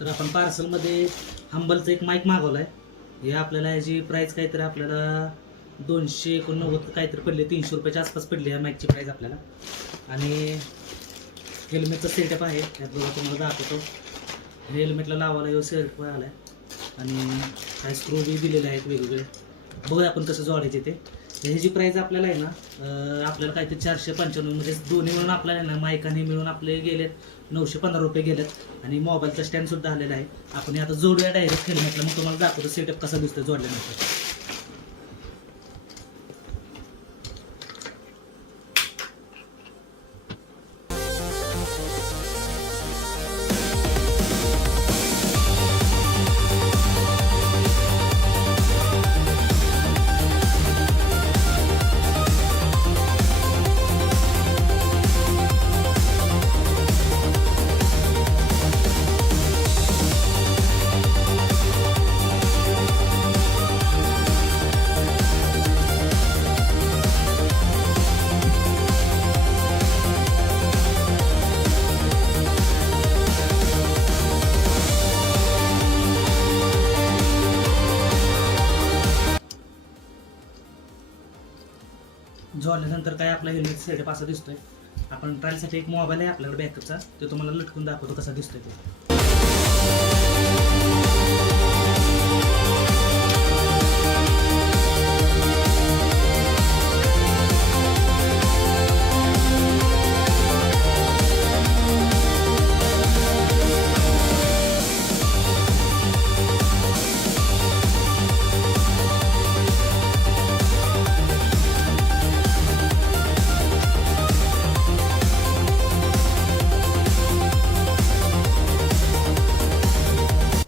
तर आपण पार्सलमध्ये हंबलचं एक माईक मागवलं आहे. हे आपल्याला ह्याची प्राईस काहीतरी आपल्याला 289 काहीतरी पडले, 300 रुपयाच्या आसपास पडली ह्या माईकची प्राईस आपल्याला. आणि हेल्मेटचा सेटअप आहे, त्यात बघा तुम्हाला दाखवतो. हेल्मेटला लावायला हे सेटअप आला आहे आणि काही स्क्रू बी दिलेले आहेत वेगवेगळे. बघूया आपण कसं जोडायचे ते. ह्याची प्राईस आपल्याला आहे ना, आपल्याला काहीतरी 495 म्हणजे दोन्ही मिळून आपल्याला आहे ना, माईक आणि मिळून आपले गेलेत 915 रुपये गेलेत. आणि मोबाईलचा स्टँडसुद्धा आलेला आहे. आपण हे आता जोडूया डायरेक्ट हेल्मेटला, मग तुम्हाला दाखवतो सेटअप कसा दिसतो जोडल्यानंतर. जोडल्यानंतर काय आपला हेल्मेट सेटअप असा दिसतोय. आपण ट्रायलसाठी एक मोबाईल आहे आपल्याकडे बॅकअपचा, तो तुम्हाला लटकून दाखवतो कसा दिसतोय ते.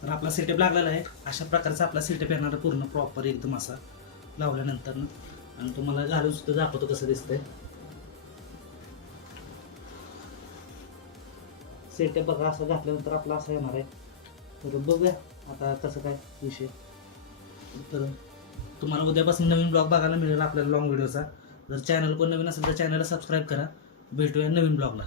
आपला सेटअप लागलेला आहे. अशा प्रकारचा आपला सेटअप येणार पूर्ण प्रॉपर एकदम असा लावल्यानंतर. आणि तुम्हाला घालून सुद्धा दाखवतो कसं दिसतंय सेटअप. बघा असं घातल्यानंतर आपला असं येणार आहे. तर बघूया आता कसं काय विषय. तर तुम्हाला उद्यापासून नवीन ब्लॉग बघायला मिळेल आपल्याला लॉंग व्हिडिओचा. जर चॅनल कोण नवीन असेल तर चॅनलला सबस्क्राईब करा. भेटूया नवीन ब्लॉगला.